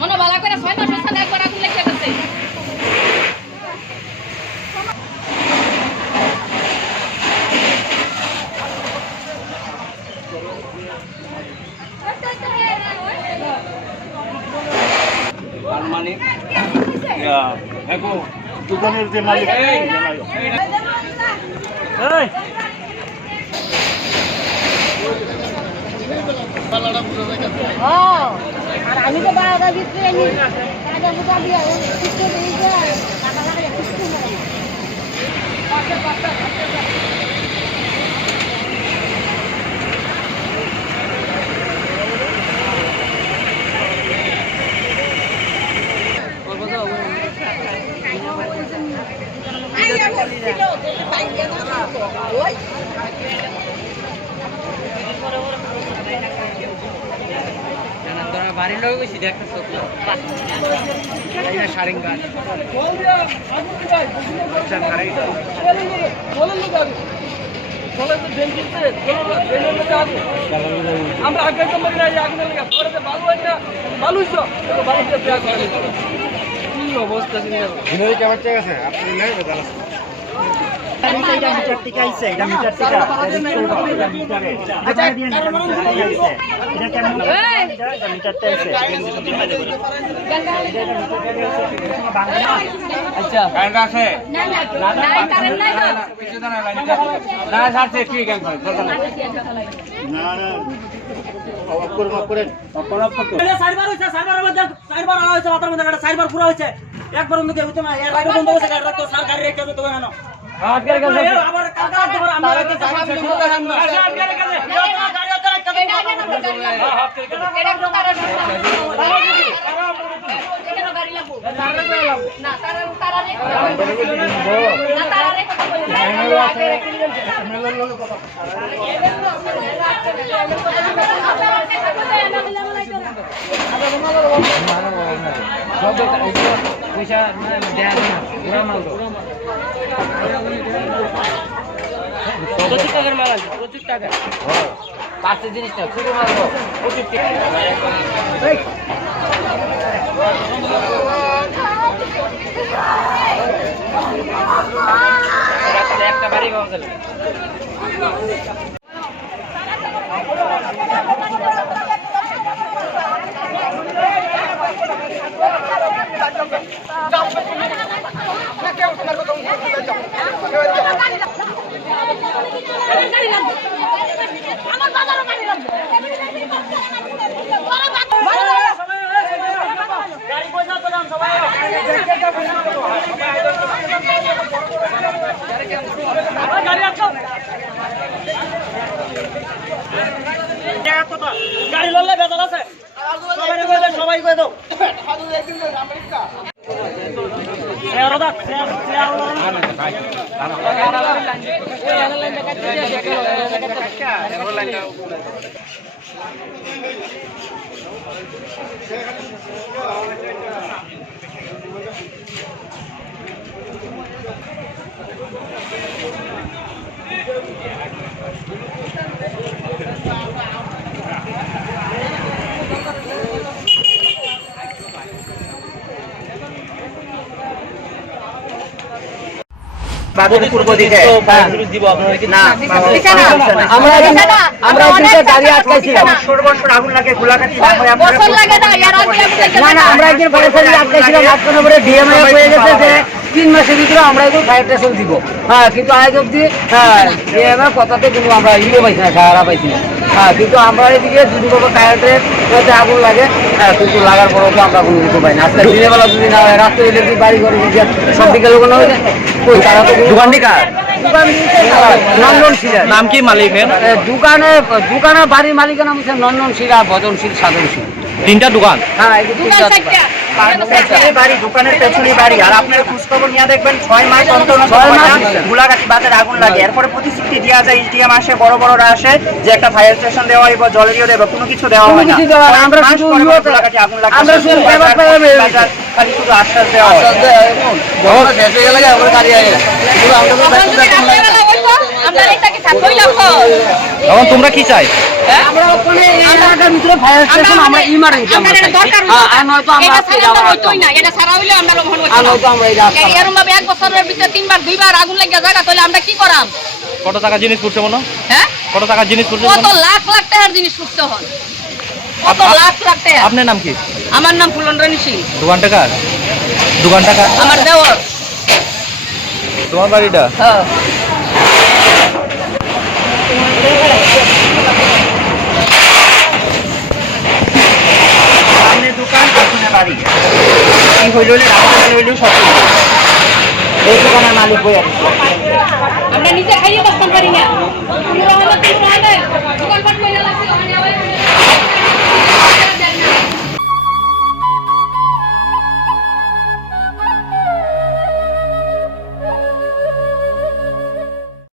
মনে ভালো করে 6 মাস হচ্ছে একবার আগুন লেগে গেছে। আর মানে দোকানের যে মালিক আর আমি তো বারোটা ভিতরে কাজা বুঝা দিয়ে বাড়ির লোক বেশি দেখতে সারিঙ্গা আমরা আগে কি অবস্থা কেমন ঠিক আছে আপনি নেই বেদাল মিটার থেকে আইছে এটা মিটার থেকে আচ্ছা এটা কেমন মিটারটা আইছে আচ্ছা কারেন্ট আছে না কারেন্ট নাই তো। কিছু না না ছাড়ছে কি কেন না না অফ করে সাইবার হইছে সাইবারের মধ্যে সাইবার আলা হইছে মাথার মধ্যে একটা সাইবার পুরো হইছে একবার অন্য কেউ হইতো না এর আগে বন্ধ হইছে গাড়ি তো সরকার রেখে তো না আট গাড়ি গেছে আবার কাকা আবার আমরা রেখে সাইবার শেষ হতে হাম না আট গাড়ি গেছে গাড়ি আছে এটা আগে না গাড়ি লাগবে। এটা একটু তারা এখানে গাড়ি লাগবে। না তারা রে না তারা রে কথা বলি পয়সা দেয়া যায় না পুরা মাল তো প্রচুর টাকার মাল আছে প্রচুর টাকা পাঁচের জিনিসটা শুরু মাল তো প্রচুর একটা বাড়ি পাওয়া গেল আমার বাজারও গাড়ি লাগবে। গাড়ি পয়সা তো দাম সবাই গাড়ি আসো গাড়ি লড়লে বেজার আছে সবাই কয়ে দাও পূর্ব দিকে সর্বস্বর আগুন লাগে গোলাকাটি না আমরা একদিন আটকাইছিলাম মাঝখানে ডিএমএ হয়ে গেছে যে 3 মাসের ভিতরে আমরা একটু ফায়ার স্টেশন দিব হ্যাঁ কিন্তু আজ অব্দি ডিএমএ কথাতে কিন্তু আমরা ইয়ে পাইছি না সাহারা পাইছি না হ্যাঁ কিন্তু আমরা এদিকে যদি কোনো কারেন্টের আগুন লাগে কিন্তু লাগার পরও তো আমরা কোনো কিছু পাই না আজকে দিনের বেলা যদি না হয় রাত্রে ইলেকট্রিক বাড়ি ঘরে সব দিকে লোক না হয়ে কই তারা তো দোকান কার নন্দন শিলা নাম কি মালিকের দোকানে বাড়ির মালিকের নাম হচ্ছে নন্দন শিলা বদনশীল সাধনশীল তিনটা দোকান হ্যাঁ দোকান 4টা পেছনে বাড়ি, দোকানের পেছনে বাড়ি, আর আপনার খোঁজখবর নিয়ে দেখবেন 6 মাস অন্তর গোলাঘাটি বাজারে আগুন লাগে। এরপরে প্রতিশ্রুতি দেওয়া যায়, ইসডিএম আসে, বড় বড়রা আসে যে একটা ফায়ার স্টেশন দেওয়া হইব, জলেরিও দেবো, কোনো কিছু দেওয়া হয় না। আমরা মাস শুধু পরে পরে গোলাঘাটি আগুন লাগে, আমরা শুধু পেপার পেয়ে বাজার খালি শুধু আশ্বাস দেওয়া হয়। আমরা এটা কি থাকবই লাগবো? এখন তোমরা কি চাই? আমরা ওখানে এই এলাকার ভিতরে ফায়ার স্টেশন আমরা ইমার্জেন্সি আমরা এটা দরকার আর নয়তো আমরা এটা ছাড়া আমরা হইতোই না, এটা ছাড়া হইলে আমরা লোভন হইতো আর না। নয়তো আমরা এই রাস্তা এরকম ভাবে এক বছরের ভিতরে 3বার 2বার আগুন লাগিয়া জায়গা তাহলে আমরা কি করাম? কত টাকা জিনিস পড়ছে মনে? হ্যাঁ, কত টাকা জিনিস পড়ছে? কত লাখ লাখ টাকার জিনিস করতে হয়, কত লাখ লাখ টাকা। আপনার নাম কি? আমার নাম ফুলন রানী সিং, দোকান টাকা? আমার দেওয়ার। তোমার বাড়িটা? হ্যাঁ, সামনে দোকান, পেছনে বাড়ি, কি হইল রাস্তা হইল সব এই দোকানের মালিক বই আছে। আমরা নিজে খাইয়ে বাঁচতে পারি না।